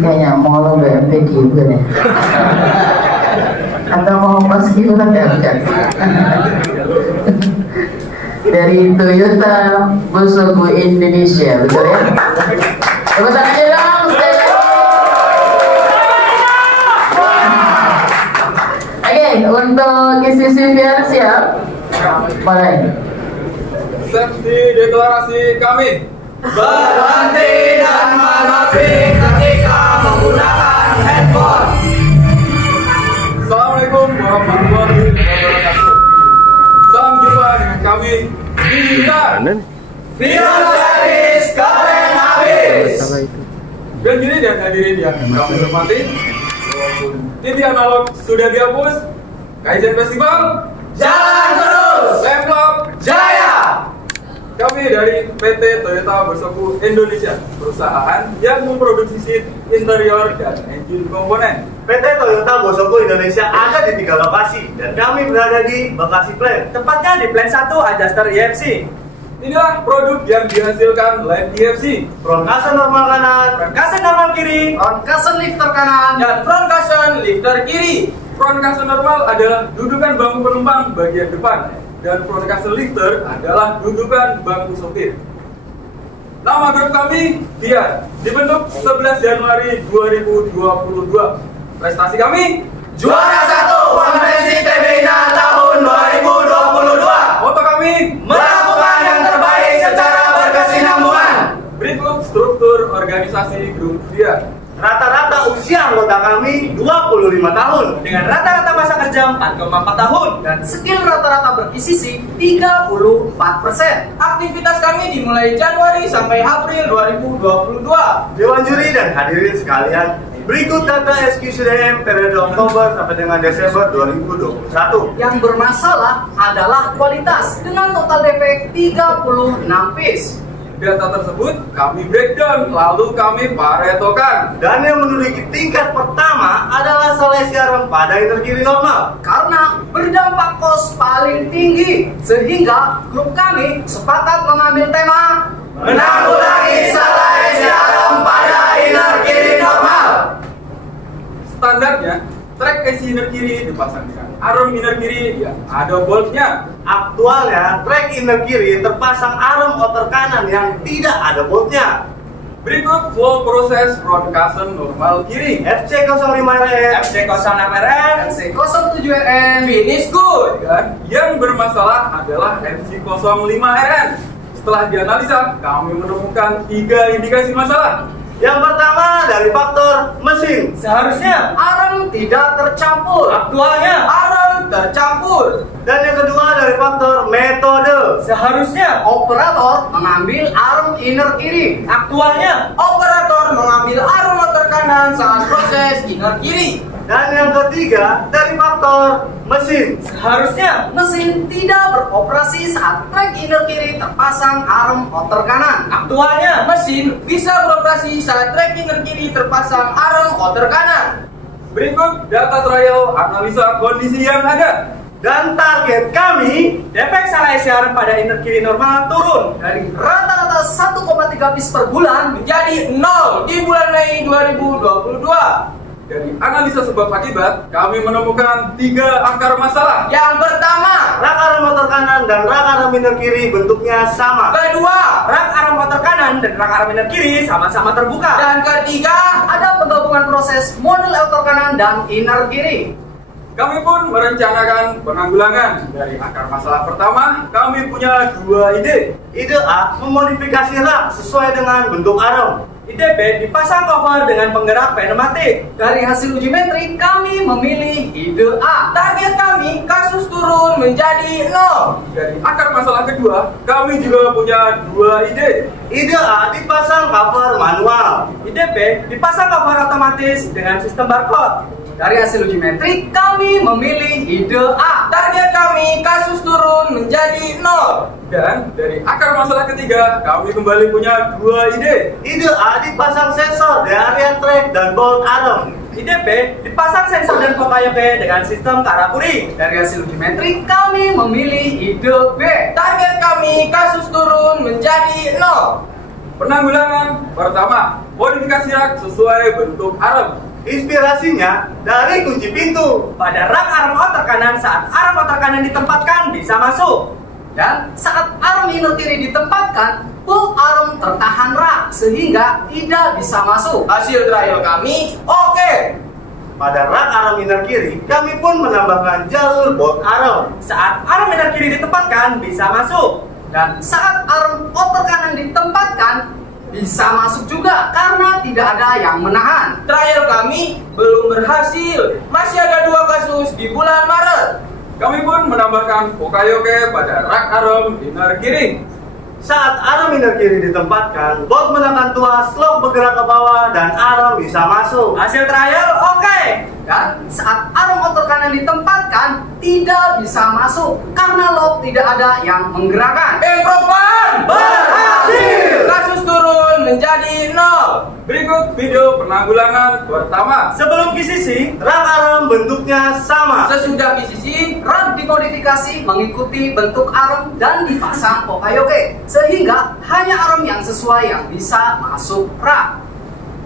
kayaknya mau lo BMPG juga nih. Atau mau pas gitu kan bukan. Dari Toyota Bosoku Indonesia, betul ya? Tepuk tangan aja dong, Oke, untuk isi CV siap? Mulai. Safety deklarasi kami berhenti dan menepi ketika menggunakan handphone. Assalamualaikum warahmatullahi wabarakatuh. Salam jumpa dengan kami Biar Video series keren habis. dan diri dan hadirin yang kami hormati. TV analog sudah dihapus. Kaizen Festival Jalan terus, Lemlop. jaya. Kami dari PT Toyota Bosoku Indonesia, perusahaan yang memproduksi seat interior dan engine komponen. PT Toyota Bosoku Indonesia ada di 3 lokasi dan kami berada di Bekasi Plant. Tepatnya di Plan 1 Adjuster EFC. Inilah produk yang dihasilkan Line EFC. Front cushion normal kanan, Front cushion normal kiri, Front cushion lifter kanan. dan front cushion lifter kiri. Front cushion normal adalah dudukan bangku penumpang bagian depan, dan front cushion lifter adalah dudukan bangku sopir. Nama grup kami Biar, dibentuk 11 Januari 2022. Prestasi kami Juara 1 kompetisi TBINA tahun 2022. moto kami Melakukan yang terbaik secara berkesinambungan. berikut struktur organisasi grup Biar. rata-rata usia anggota kami 25 tahun. Dengan rata-rata masa kerja 4,4 tahun Dan skill rata-rata berkisisi 34%. aktivitas kami dimulai Januari sampai April 2022. Dewan juri dan hadirin sekalian, berikut data SQCDM periode Oktober sampai dengan Desember 2021. Yang bermasalah adalah kualitas dengan total defek 36 piece. Data tersebut kami breakdown, lalu kami paretokan. Dan yang menduduki tingkat pertama adalah Salesiarem pada inner kiri normal. Karena berdampak kos paling tinggi, sehingga grup kami sepakat mengambil tema Menanggulangi salah SCRM pada inner kiri normal. Standarnya, track AC inner kiri dipasang dengan arm inner kiri yang ada boltnya. Aktualnya, trek inner kiri terpasang arm outer kanan yang tidak ada boltnya. Berikut flow proses front cushion normal kiri. FC05RN, FC06RN, NC07RN. finish good. Dan yang bermasalah adalah FC05RN. Setelah dianalisa, kami menemukan 3 indikasi masalah. yang pertama dari faktor mesin. Seharusnya Arm tidak tercampur. aktualnya arm tercampur. Dan yang kedua dari faktor metode. Seharusnya Operator mengambil arm inner kiri. aktualnya operator mengambil arm motor kanan saat proses inner kiri. Dan yang ketiga dari faktor mesin. Seharusnya Mesin tidak beroperasi saat trek inner kiri terpasang arm outer kanan. aktualnya mesin bisa beroperasi saat trek inner kiri terpasang arm outer kanan. Berikut data trial analisa kondisi yang ada. Dan target kami Defek salah SCRM pada inner kiri normal turun Dari rata-rata 1,3 piece per bulan menjadi 0 di bulan Mei 2022. Dari analisa sebab akibat, kami menemukan 3 akar masalah. Yang pertama, rak arm motor kanan dan rak arm inner kiri bentuknya sama. kedua, rak arm motor kanan dan rak arm inner kiri sama-sama terbuka. Dan ketiga, ada penggabungan proses model outer kanan dan inner kiri. Kami pun merencanakan penanggulangan. Dari akar masalah pertama, kami punya 2 ide. Ide A, memodifikasi rak sesuai dengan bentuk arm. ide B, dipasang cover dengan penggerak pneumatik. Dari hasil uji metrik, kami memilih ide A. Target kami kasus turun menjadi 0. Dari akar masalah kedua, kami juga punya 2 ide. Ide A, dipasang cover manual. Ide B, dipasang cover otomatis dengan sistem barcode. Dari hasil uji metrik, kami memilih ide A. Target kami kasus turun menjadi 0. Dan dari akar masalah ketiga, kami kembali punya 2 ide. Ide A, dipasang sensor di area track dan bolt arm. Ide B, dipasang sensor dan Pocoyo B dengan sistem karakuri. Dari hasil uji metrik, kami memilih ide B. Target kami kasus turun menjadi 0. Penanggulangan pertama, modifikasi rak sesuai bentuk arm. Inspirasinya dari kunci pintu. Pada rak arm outer kanan, saat arm outer kanan ditempatkan bisa masuk. Dan saat arm inner kiri ditempatkan, pull arm tertahan rak sehingga tidak bisa masuk. Hasil trial kami oke. Pada rak arm inner kiri, kami pun menambahkan jalur bolt arm. Saat arm inner kiri ditempatkan bisa masuk. Dan saat arm outer kanan ditempatkan bisa masuk juga karena tidak ada yang menahan. Trial kami belum berhasil. Masih ada 2 kasus di bulan Maret. Kami pun menambahkan Pokayoke pada rak arm inner kiri. Saat arm inner kiri ditempatkan, bolt menekan tuas, lock bergerak ke bawah, dan arm bisa masuk. Hasil trial oke. Dan saat arm outer kanan ditempatkan tidak bisa masuk karena lock tidak ada yang menggerakkan. Improvement berhasil. Kasus turun menjadi 0. Berikut video penanggulangan pertama. Sebelum QCC, rak arm bentuknya sama. Sesudah PCC, rak dimodifikasi mengikuti bentuk arm dan dipasang Pokayoke sehingga hanya arm yang sesuai yang bisa masuk rak.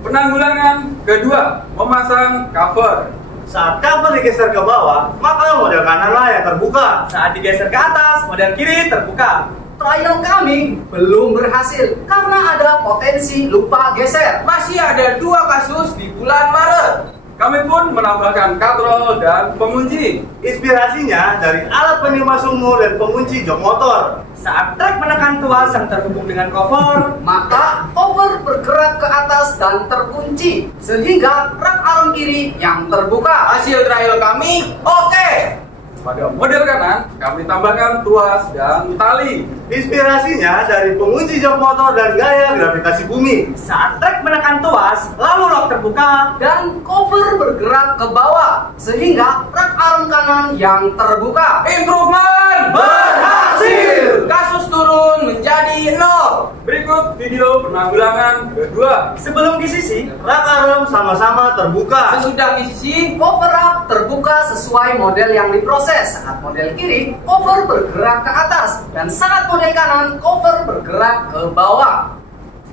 Penanggulangan kedua, memasang cover. Saat cover digeser ke bawah, maka model kananlah yang terbuka. Saat digeser ke atas, model kiri terbuka. Trial kami belum berhasil karena ada potensi lupa geser. Masih ada 2 kasus di bulan Maret. Kami pun menambahkan katrol dan pengunci. Inspirasinya dari alat penima sumur dan pengunci jok motor. Saat trek menekan tuas yang terhubung dengan cover, maka cover bergerak ke atas dan terkunci sehingga rak arm kiri yang terbuka. Hasil trial kami oke. Pada model kanan, kami tambahkan tuas dan tali. Inspirasinya dari pengunci jok motor dan gaya gravitasi bumi. Saat trek menekan tuas, lalu lock terbuka dan cover bergerak ke bawah sehingga rak arm kanan yang terbuka. Improvement berhasil. Kasus turun menjadi 0. Berikut video penanggulangan kedua. Sebelum QCC, rak arm sama-sama terbuka. Sesudah PCC, cover rak terbuka sesuai model yang diproses. Saat model kiri, cover bergerak ke atas dan saat model kanan, cover bergerak ke bawah.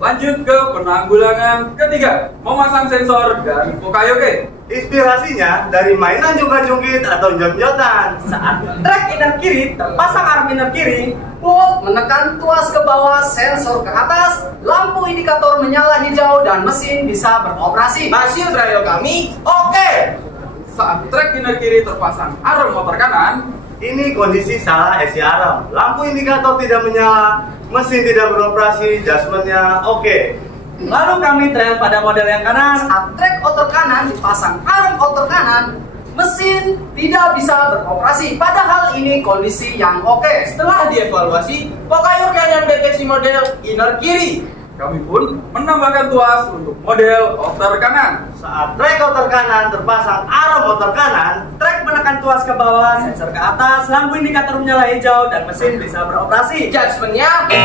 Lanjut ke penanggulangan ketiga, memasang sensor dan Pokayoke. Inspirasinya dari mainan jungkat-jungkit atau jot-jotan. Saat trek inner kiri, terpasang arm inner kiri, bolt menekan tuas ke bawah, sensor ke atas, lampu indikator menyala hijau dan mesin bisa beroperasi. Hasil trial kami oke. Saat trek inner kiri terpasang arm motor kanan, Ini kondisi salah isi arm. Lampu indikator tidak menyala, mesin tidak beroperasi, adjustmentnya oke. Lalu kami trial pada model yang kanan. Saat trek outer kanan dipasang arm outer kanan, mesin tidak bisa beroperasi. Padahal ini kondisi yang oke. Setelah dievaluasi, Pokayoke hanya mendeteksi model inner kiri. kami pun menambahkan tuas untuk model outer kanan. Saat trek outer kanan terpasang arm outer kanan, Trek menekan tuas ke bawah, sensor ke atas, lampu indikator menyala hijau, dan mesin bisa beroperasi. Judgementnya oke.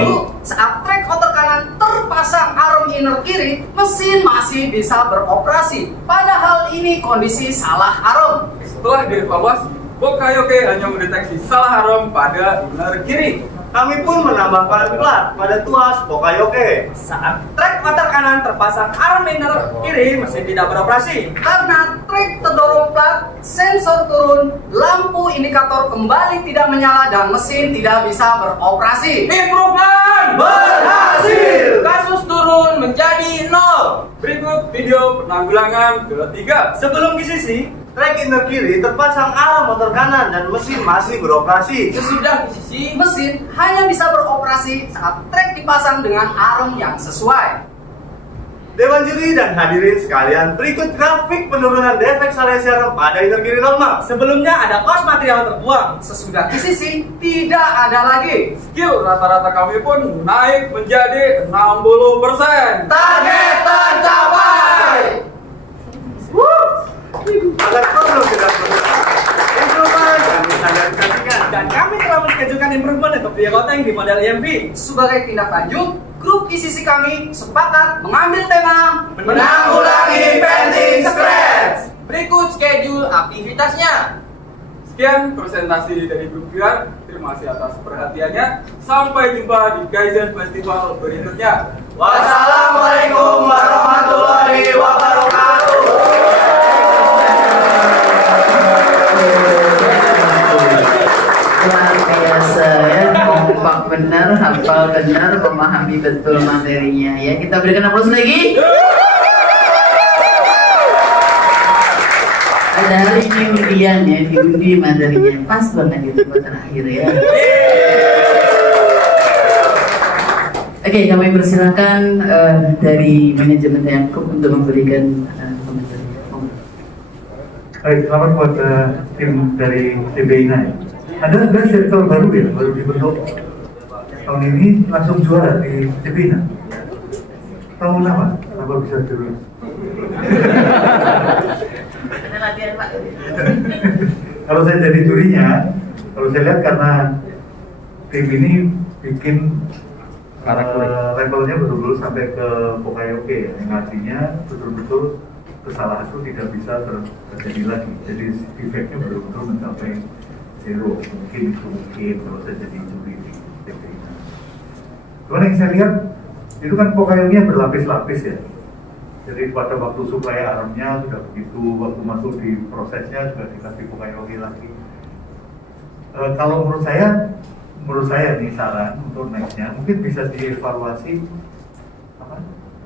Lalu, saat trek outer kanan terpasang arm inner kiri, mesin masih bisa beroperasi. Padahal ini kondisi salah arm. Setelah dievaluasi, Pokayoke hanya mendeteksi salah arm pada inner kiri. kami pun menambahkan plat pada tuas Pokayoke. Saat trek outer kanan terpasang arm inner kiri, mesin tidak beroperasi. Karena trek terdorong plat, sensor turun, lampu indikator kembali tidak menyala, dan mesin tidak bisa beroperasi. Improvement berhasil. Kasus turun menjadi 0. Berikut video penanggulangan ketiga. Sebelum QCC, trek inner kiri terpasang arm motor kanan dan mesin masih beroperasi. Sesudah di sisi, mesin hanya bisa beroperasi saat trek dipasang dengan arm yang sesuai. Dewan juri dan hadirin sekalian, berikut grafik penurunan defek salesian pada inner kiri normal. Sebelumnya ada kos material terbuang. Sesudah di sisi, tidak ada lagi. Skill rata-rata kami pun naik menjadi 60%. Target tercapai. Agar problem tidak berulang, improvement kami standarisasikan. Dan kami telah mengajukan improvement untuk biaya koteng di model EMV. Sebagai tindak lanjut, grup ICC kami sepakat mengambil tema menanggulangi painting scratch. Berikut schedule aktivitasnya. Sekian presentasi dari grup VR. Terima kasih atas perhatiannya. Sampai jumpa di Kaizen Festival berikutnya. Wassalamualaikum warahmatullahi wabarakatuh. Luar biasa ya, kompak benar, hafal benar, memahami betul materinya ya. Kita berikan aplaus lagi. Ada hari ini undian ya, diundi materinya pas banget itu buat terakhir ya. Oke, kami persilakan dari manajemen Yankub untuk memberikan komentar. Baik, selamat buat tim dari TBINA. Ada sektor baru ya, baru dibentuk tahun ini langsung juara di TBINA. Tahu nama? Apa bisa dulu? Kalau saya jadi jurinya, kalau saya lihat karena tim ini bikin levelnya betul-betul sampai ke Pokayoke ya, yang artinya betul-betul kesalahan itu tidak bisa terjadi lagi. Jadi efeknya betul-betul mencapai zero. Mungkin kalau saya jadi juri di TBINA. Cuman yang saya lihat itu kan Pokayoke berlapis-lapis ya. Jadi pada waktu suplai aramnya sudah begitu, waktu masuk di prosesnya juga dikasih Pokayoke lagi. Kalau menurut saya nih saran untuk nextnya mungkin bisa dievaluasi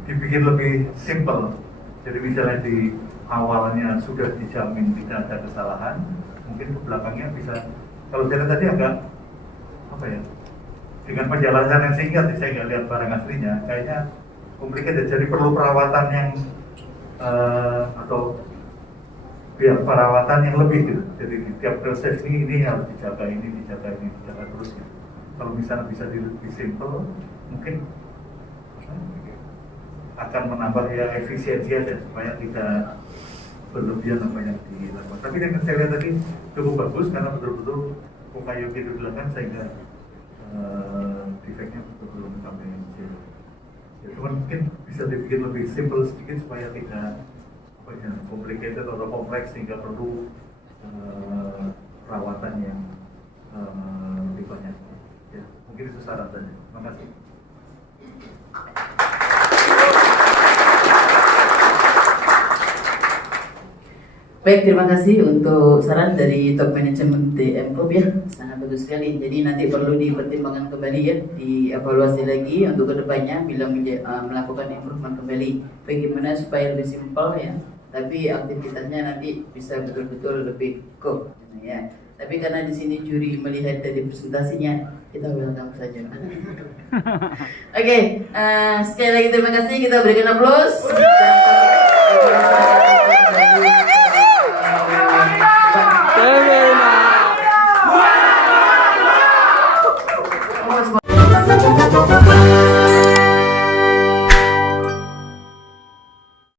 dibikin lebih simple. Jadi misalnya di awalnya sudah dijamin tidak ada kesalahan, mungkin ke belakangnya bisa, kalau saya lihat tadi agak dengan penjelasan yang singkat, saya nggak lihat barang aslinya, kayaknya complicated. Jadi perlu perawatan yang atau perawatan yang lebih gitu. Jadi di tiap proses ini harus dijaga, ini dijaga terus gitu. Kalau misalnya bisa lebih simple, mungkin akan menambah ya efisiensi aja supaya tidak berlebihan apa yang dilakukan. Tapi dengan saya lihat tadi cukup bagus karena betul-betul Pokayoke itu dilakukan sehingga defeknya betul-betul mencapai zero. Ya, cuman mungkin bisa dibikin lebih simple sedikit supaya tidak complicated atau kompleks sehingga perlu perawatan yang lebih banyak. Ya, mungkin itu saran saja. Terima kasih. Baik, terima kasih untuk saran dari top manajemen Yankub ya, sangat bagus sekali. Jadi nanti perlu dipertimbangkan kembali ya, dievaluasi lagi untuk kedepannya bila melakukan improvement kembali. Bagaimana supaya lebih simpel ya, tapi aktivitasnya nanti bisa betul-betul lebih kok ya. Tapi karena di sini juri melihat dari presentasinya, kita welcome saja. Oke, sekali lagi terima kasih, kita berikan aplaus. TBINA.